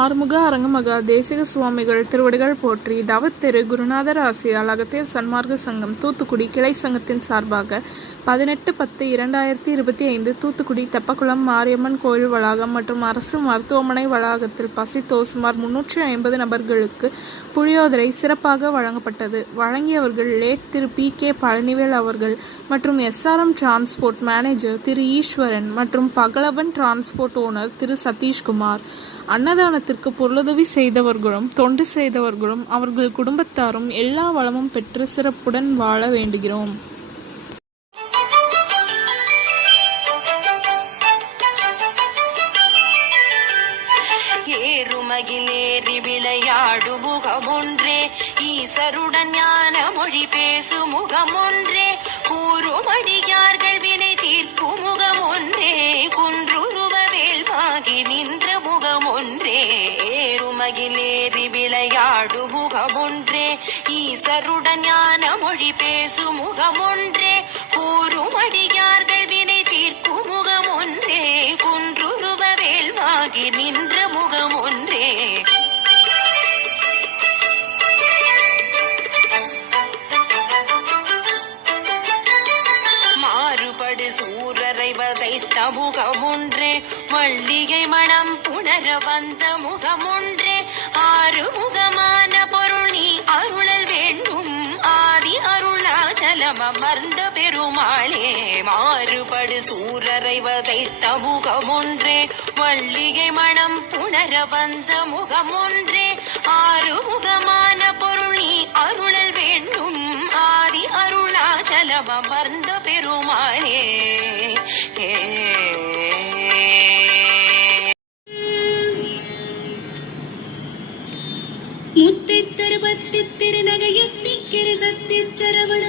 ஆறுமுக அரங்கமகா தேசிக சுவாமிகள் திருவடிகள் போற்றி. தவத்திரு குருநாதர் ஆசியால் அகத்தியர் சன்மார்க்க சங்கம் தூத்துக்குடி கிளை சங்கத்தின் சார்பாக 18/10/2025 தூத்துக்குடி தெப்பக்குளம் மாரியம்மன் கோயில் வளாகம் மற்றும் அரசு மருத்துவமனை வளாகத்தில் பசித்தோர் சுமார் 350 நபர்களுக்கு புளியோதரை சிறப்பாக வழங்கப்பட்டது. வழங்கியவர்கள் லேட் திரு பி.கே. பழனிவேல் அவர்கள் மற்றும் எஸ்ஆர்எம் டிரான்ஸ்போர்ட் மேனேஜர் திரு ஈஸ்வரன் மற்றும் பகலவன் டிரான்ஸ்போர்ட் ஓனர் திரு சதீஷ்குமார். அன்னதானத்திற்கு பொருளுதவி செய்தவர்களும் தொண்டு செய்தவர்களும் அவர்கள் குடும்பத்தாரும் எல்லா வளமும் பெற்று சிறப்புடன் வாழ வேண்டுகிறோம். ஏறுமகிலேறி விளையாடு முகமொன்றே, ஈசருடன் ஞான மொழி பேசு முகமொன்றே, கூறுமடியார்கள் வினை தீர்க்கும் முகமொன்றே, குன்றுருவ வேல்வாகி நின்ற முகமொன்றே. ஏறுமகிலேறி விளையாடு முகமொன்றே, ஈசருடன் ஞான மொழி பேசு முகமொன்றே, கூறுமடியார்கள் வினை தீர்க்கும் முகமொன்றே, குன்றுருவ வேல்வாகி நின்ற முகமொன்றே. மாறுபடு சூரரை வதைத்த முகமொன்றே, மல்லிகை மணம் புணர வந்த முகமொன்றே, ஆறுமுகமான பொருள் நீ அருளல் வேண்டும், ஆதி அருணாச்சலம் அமர்ந்த பெருமாளே. மாறுபடு சூரரை வதைத்த முகமொன்றே, மல்லிகை மணம் புணர வந்த முகமொன்றே, ஆறுமுகமான பொருள் நீ அருளல் வேண்டும், ஆதி அருணாச்சலம் அமர்ந்த பெருமாளே. முத்தை தருபத்தி திருநகையத்தி கிரசத்தி சரவண